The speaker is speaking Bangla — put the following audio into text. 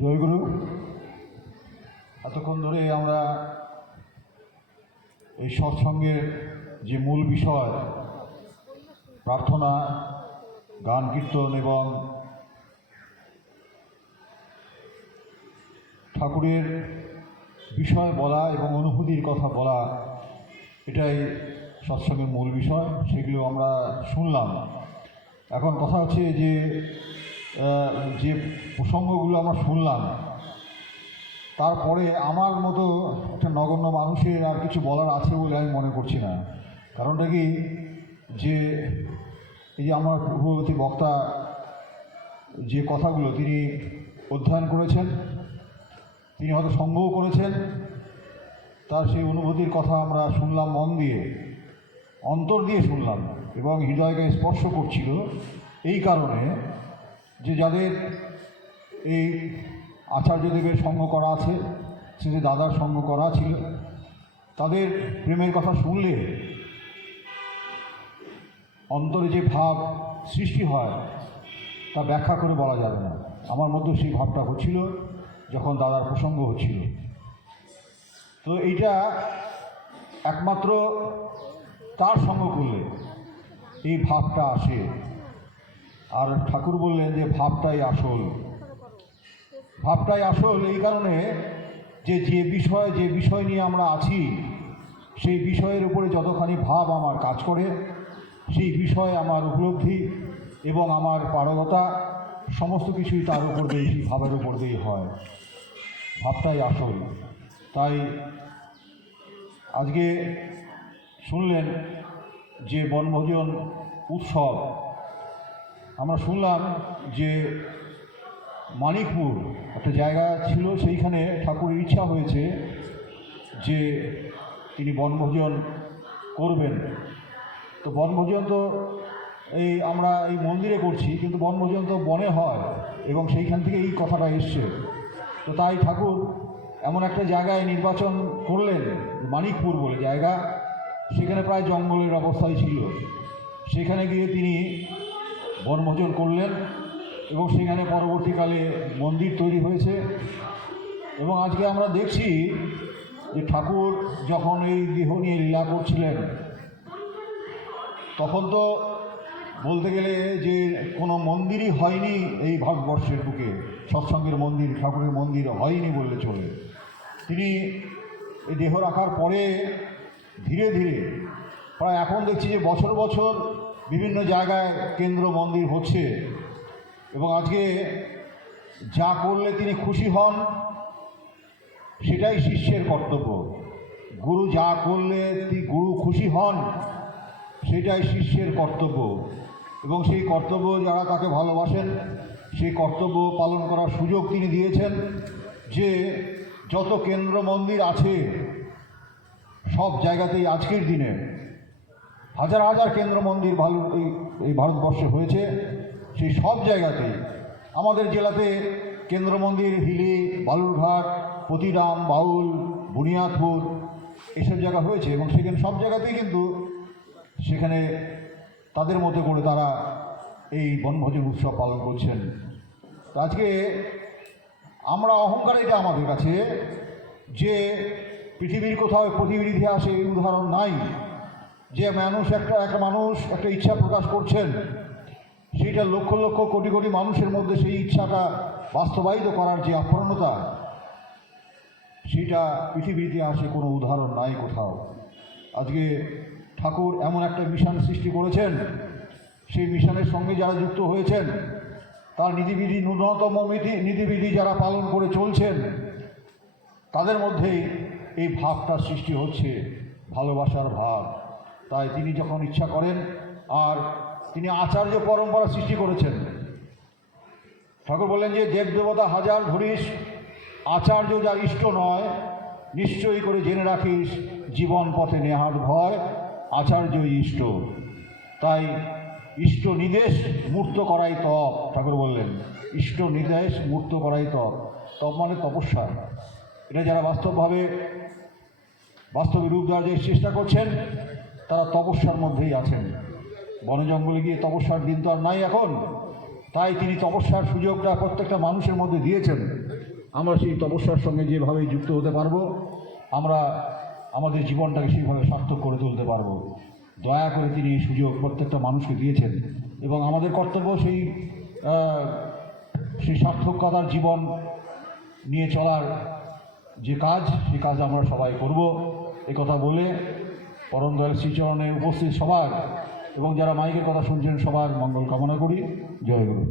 জয়গুরু। এতক্ষণ ধরে আমরা এই সৎসঙ্গের যে মূল বিষয় প্রার্থনা, গান কীর্তন এবং ঠাকুরের বিষয় বলা এবং অনুভূতির কথা বলা, এটাই সৎসঙ্গের মূল বিষয়। সেগুলো আমরা শুনলাম। এখন কথা হচ্ছে যে যে প্রসঙ্গগুলো আমরা শুনলাম, তারপরে আমার মতো একটা নগণ্য মানুষের আর কিছু বলার আছে বলে আমি মনে করছি না। কারণটা কি, যে এই যে আমার পূর্ববর্তী বক্তা যে কথাগুলো তিনি অধ্যয়ন করেছেন, তিনি হয়তো সংগ্রহ করেছেন, তার সেই অনুভূতির কথা আমরা শুনলাম মন দিয়ে, অন্তর দিয়ে শুনলাম এবং হৃদয়কে স্পর্শ করছিল। এই কারণে যে যাদের এই আচার্যদেবের সঙ্গ করা আছে, সে যে দাদার সঙ্গ করা ছিল, তাদের প্রেমের কথা শুনলে অন্তরে যে ভাব সৃষ্টি হয় তা ব্যাখ্যা করে বলা যাবে না। আমার মধ্যে সেই ভাবটা হচ্ছিল যখন দাদার প্রসঙ্গ হচ্ছিল। তো এইটা একমাত্র তার সঙ্গ করলে এই ভাবটা আসে। আর ঠাকুর বললেন যে ভাবটাই আসল। ভাবটাই আসল এই কারণে যে যে বিষয় নিয়ে আমরা আছি, সেই বিষয়ের উপরে যতখানি ভাব আমার কাজ করে, সেই বিষয়ে আমার উপলব্ধি এবং আমার পারগতা সমস্ত কিছুই তার উপর দিয়ে, সেই ভাবের উপর দিয়েই হয়। ভাবটাই আসল। তাই আজকে শুনলেন যে বনভোজন উৎসব, আমরা শুনলাম যে মানিকপুর একটা জায়গা ছিল, সেইখানে ঠাকুরের ইচ্ছা হয়েছে যে তিনি বনভোজন করবেন। তো বনভোজন তো আমরা এই মন্দিরে করছি, কিন্তু বনভোজন তো বনে হয় এবং সেইখান থেকে এই কথাটা এসছে। তো তাই ঠাকুর এমন একটা জায়গায় নির্বাচন করলেন, মানিকপুর বলে জায়গা, সেখানে প্রায় জঙ্গলের অবস্থায় ছিল। সেখানে গিয়ে তিনি বনভোজন করলেন এবং সেখানে পরবর্তীকালে মন্দির তৈরি হয়েছে। এবং আজকে আমরা দেখছি যে ঠাকুর যখন এই দেহ নিয়ে লীলা করছিলেন, তখন তো বলতে গেলে যে কোনো মন্দিরই হয়নি এই ভারতবর্ষের বুকে, সৎসঙ্গের মন্দির, ঠাকুরের মন্দির হয়নি বললে চলে। তিনি এই দেহ রাখার পরে ধীরে ধীরে প্রায় এখন দেখছি যে বছর বছর বিভিন্ন জায়গায় কেন্দ্র মন্দির হচ্ছে। এবং আজকে যা করলে তিনি খুশি হন সেটাই শিষ্যের কর্তব্য। গুরু যা করলে গুরু খুশি হন সেটাই শিষ্যের কর্তব্য। এবং সেই কর্তব্য যারা তাকে ভালোবাসেন, সেই কর্তব্য পালন করার সুযোগ তিনি দিয়েছেন। যে যত কেন্দ্র মন্দির আছে সব জায়গাতেই আজকের দিনে হাজার হাজার কেন্দ্র মন্দির এই ভারতবর্ষে হয়েছে। সেই সব জায়গাতেই আমাদের জেলাতে কেন্দ্র মন্দির হিলি, বালুরঘাট, প্রতিরাম, বাউল, বুনিয়াদপুর এসব জায়গা হয়েছে। এবং সেখানে সব জায়গাতেই কিন্তু সেখানে তাদের মতো করে তারা এই বনভোজন উৎসব পালন করছেন। আজকে আমরা অহংকার, এটা আমাদের কাছে যে পৃথিবীর কোথাও, পৃথিবীর ইতিহাসে এই উদাহরণ নাই যে মানুষ একটা মানুষ একটা ইচ্ছা প্রকাশ করছেন, সেইটা লক্ষ লক্ষ কোটি কোটি মানুষের মধ্যে সেই ইচ্ছাটা বাস্তবায়িত করার যে আপ্রাণতা, সেটা পৃথিবীর ইতিহাসে কোনো উদাহরণ নাই কোথাও। আজকে ঠাকুর এমন একটা মিশন সৃষ্টি করেছেন, সেই মিশনের সঙ্গে যারা যুক্ত হয়েছেন, তার নীতিবিধি, ন্যূনতম নীতিবিধি যারা পালন করে চলছেন, তাদের মধ্যেই এই ভাবটা সৃষ্টি হচ্ছে, ভালোবাসার ভাব। তাই তিনি যখন ইচ্ছা করেন, আর তিনি আচার্য পরম্পরা সৃষ্টি করেছেন। ঠাকুর বললেন যে দেবদেবতা হাজার ধরিস, আচার্য যার ইষ্ট নয়, নিশ্চয়ই করে জেনে রাখিস, জীবন পথে নেহাত ভয়, আচার্যই ইষ্ট। তাই ইষ্ট নির্দেশ মূর্ত করাই তপ। ঠাকুর বললেন ইষ্ট নির্দেশ মূর্ত করাই তপ। তপ মানে তপস্যা। এটা যারা বাস্তবে রূপ দেওয়ার যে চেষ্টা করছেন, তারা তপস্যার মধ্যেই আছেন। বনে জঙ্গলে গিয়ে তপস্যার দিন তো আর নাই এখন। তাই তিনি তপস্যার সুযোগটা প্রত্যেকটা মানুষের মধ্যে দিয়েছেন। আমরা সেই তপস্যার সঙ্গে যেভাবে যুক্ত হতে পারবো, আমরা আমাদের জীবনটাকে সেইভাবে সার্থক করে তুলতে পারবো। দয়া করে তিনি এই সুযোগ প্রত্যেকটা মানুষকে দিয়েছেন এবং আমাদের কর্তব্য সেই সার্থকতার জীবন নিয়ে চলার যে কাজ, সেই কাজ আমরা সবাই করব। কথা বলে পরম দয়াল শ্রীচরণে উপস্থিত সবার এবং যারা মাইকের কথা শুনছেন সবার মঙ্গল কামনা করি। জয় গুরু।